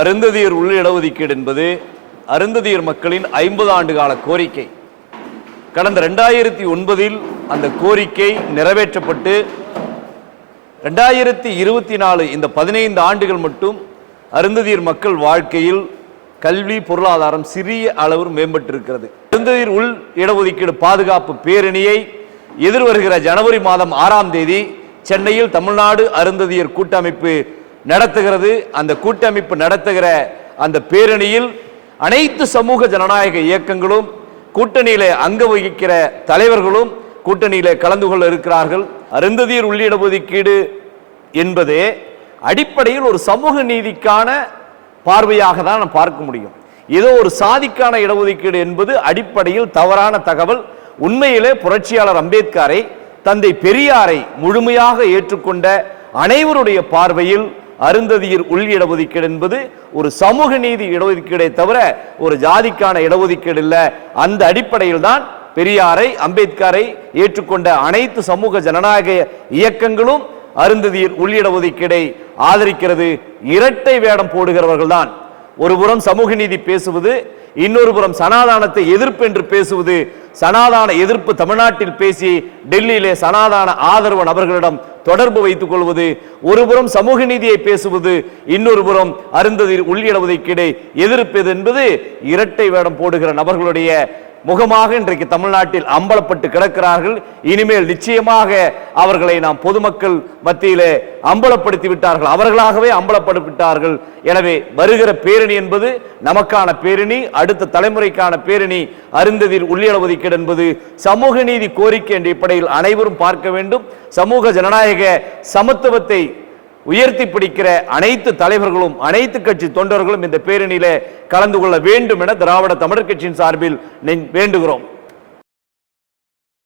அருந்ததியர் உள்ள இடஒதுக்கீடு என்பது அருந்ததியர் மக்களின் ஐம்பது ஆண்டு கால கோரிக்கை. கடந்த ரெண்டாயிரத்தி ஒன்பதில் அந்த கோரிக்கை நிறைவேற்றப்பட்டு ரெண்டாயிரத்தி இருபத்தி நாலு இந்த பதினைந்து ஆண்டுகள் மட்டும் அருந்ததியர் மக்கள் வாழ்க்கையில் கல்வி பொருளாதாரம் சிறிய அளவு மேம்பட்டிருக்கிறது. அருந்ததியர் உள் இடஒதுக்கீடு பாதுகாப்பு பேரணியை எதிர்வருகிற ஜனவரி மாதம் ஆறாம் தேதி சென்னையில் தமிழ்நாடு அருந்ததியர் கூட்டமைப்பு நடத்துகிறது அந்த கூட்டமைப்பு நடத்துகிற அந்த பேரணியில் அனைத்து சமூக ஜனநாயக இயக்கங்களும் கூட்டணியில அங்க வகிக்கிற தலைவர்களும் கூட்டணியில கலந்து கொள்ள இருக்கிறார்கள். அருந்ததியர் உள்ளிட ஒதுக்கீடு என்பதே அடிப்படையில் ஒரு சமூக நீதிக்கான பார்வையாக தான் நாம் பார்க்க முடியும். ஏதோ ஒரு சாதிக்கான இடஒதுக்கீடு என்பது அடிப்படையில் தவறான தகவல். உண்மையிலே புரட்சியாளர் அம்பேத்கரை தந்தை பெரியாரை முழுமையாக ஏற்றுக்கொண்ட அனைவருடைய பார்வையில் அருந்ததியர் உள் இடஒதுக்கீடு என்பது ஒரு சமூக நீதி இடஒதுக்கீடை தவிர ஒரு ஜாதிக்கான இடஒதுக்கீடு இல்ல. அந்த அடிப்படையில் தான் பெரியாரை அம்பேத்கரை ஏற்றுக்கொண்ட அனைத்து சமூக ஜனநாயக இயக்கங்களும் அருந்ததியர் உள்ளிட ஒதுக்கீடை ஆதரிக்கிறது. இரட்டை வேடம் போடுகிறவர்கள் தான். ஒருபுறம் சமூக நீதி பேசுவது இன்னொரு புறம் சனாதானத்தை எதிர்ப்பு என்று பேசுவது. சனாதான எதிர்ப்பு தமிழ்நாட்டில் பேசி டெல்லியிலே சனாதான ஆதரவு நபர்களிடம் தொடர்பு வைத்துக் கொள்வது ஒருபுறம் சமூக நீதியை பேசுவது இன்னொரு புறம் அருந்ததிர் உள்ளிட ஒதுக்கீடை எதிர்ப்பது என்பது இரட்டை வேடம் போடுகிற நபர்களுடைய முகமாக இன்றைக்கு தமிழ்நாட்டில் அம்பலப்பட்டு கிடக்கிறார்கள். இனிமேல் நிச்சயமாக அவர்களை நாம் பொதுமக்கள் மத்தியிலே அம்பலப்படுத்தி விட்டார்கள். அவர்களாகவே அம்பலப்படுத்திவிட்டார்கள். எனவே வருகிற பேரணி என்பது நமக்கான பேரணி அடுத்த தலைமுறைக்கான பேரணி அருந்ததில் உள்ளியல ஒதுக்கீடு என்பது சமூக நீதி கோரிக்கை என்ற அடிப்படையில் அனைவரும் பார்க்க வேண்டும். சமூக ஜனநாயக சமத்துவத்தை உயர்த்தி பிடிக்கிற அனைத்து தலைவர்களும் அனைத்து கட்சி தொண்டர்களும் இந்த பேரணியில கலந்து கொள்ள வேண்டும் என திராவிட தமிழர் கட்சியின் சார்பில் வேண்டுகிறோம்.